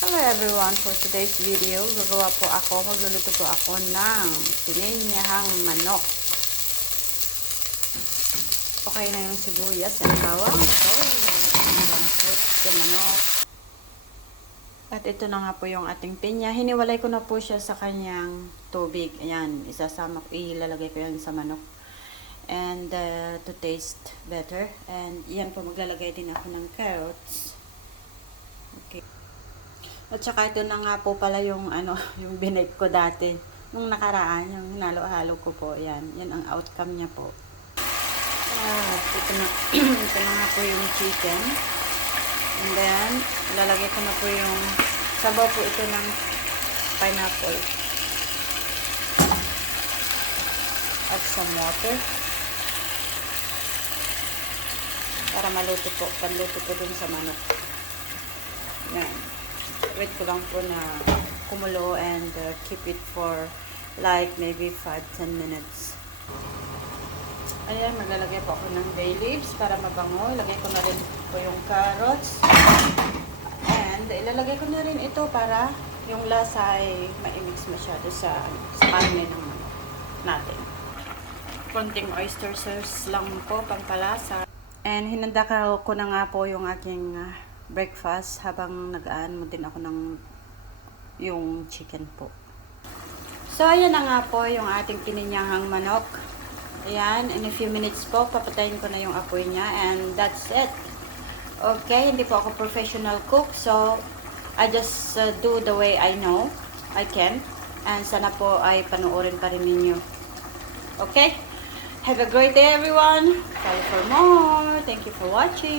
Hello everyone, for today's video, magluluto po ako ng sininyahang manok. Okay na yung sibuyas at bawang. So, yung manok. At ito na nga po yung ating pinya. Hiniwalay ko na po siya sa kanyang tubig. Ayan, ilalagay ko yan sa manok. And to taste better. And yan po, maglalagay din ako ng carrots. Okay. At saka ito na nga po pala yung yung binake ko dati nung nakaraan, yung nalo-halo ko po. Yan ang outcome niya po. Ito na ito na nga po yung chicken. And then ilalagay ko na po yung sabaw po ito ng pineapple at some water para panluto po dun sa manok. Yan. Wait ko lang po na kumulo and keep it for like maybe 5-10 minutes. Ayan, maglalagay po ako ng bay leaves para mabango. Ilagay ko na rin po yung carrots. And ilalagay ko na rin ito para yung lasa ay ma-mix masyado sa karne ng manok natin. Konting oyster sauce lang po, pampalasa. And hinanda ko na nga po yung aking breakfast habang nag-aan mo din ako ng yung chicken po. So, ayan na nga po yung ating pininyahang manok. Ayan, in a few minutes po, papatayin ko na yung apoy niya and that's it. Okay, hindi po ako professional cook, so I just do the way I know I can. And sana po ay panoorin pa rin ninyo. Okay? Have a great day everyone. Follow for more. Thank you for watching.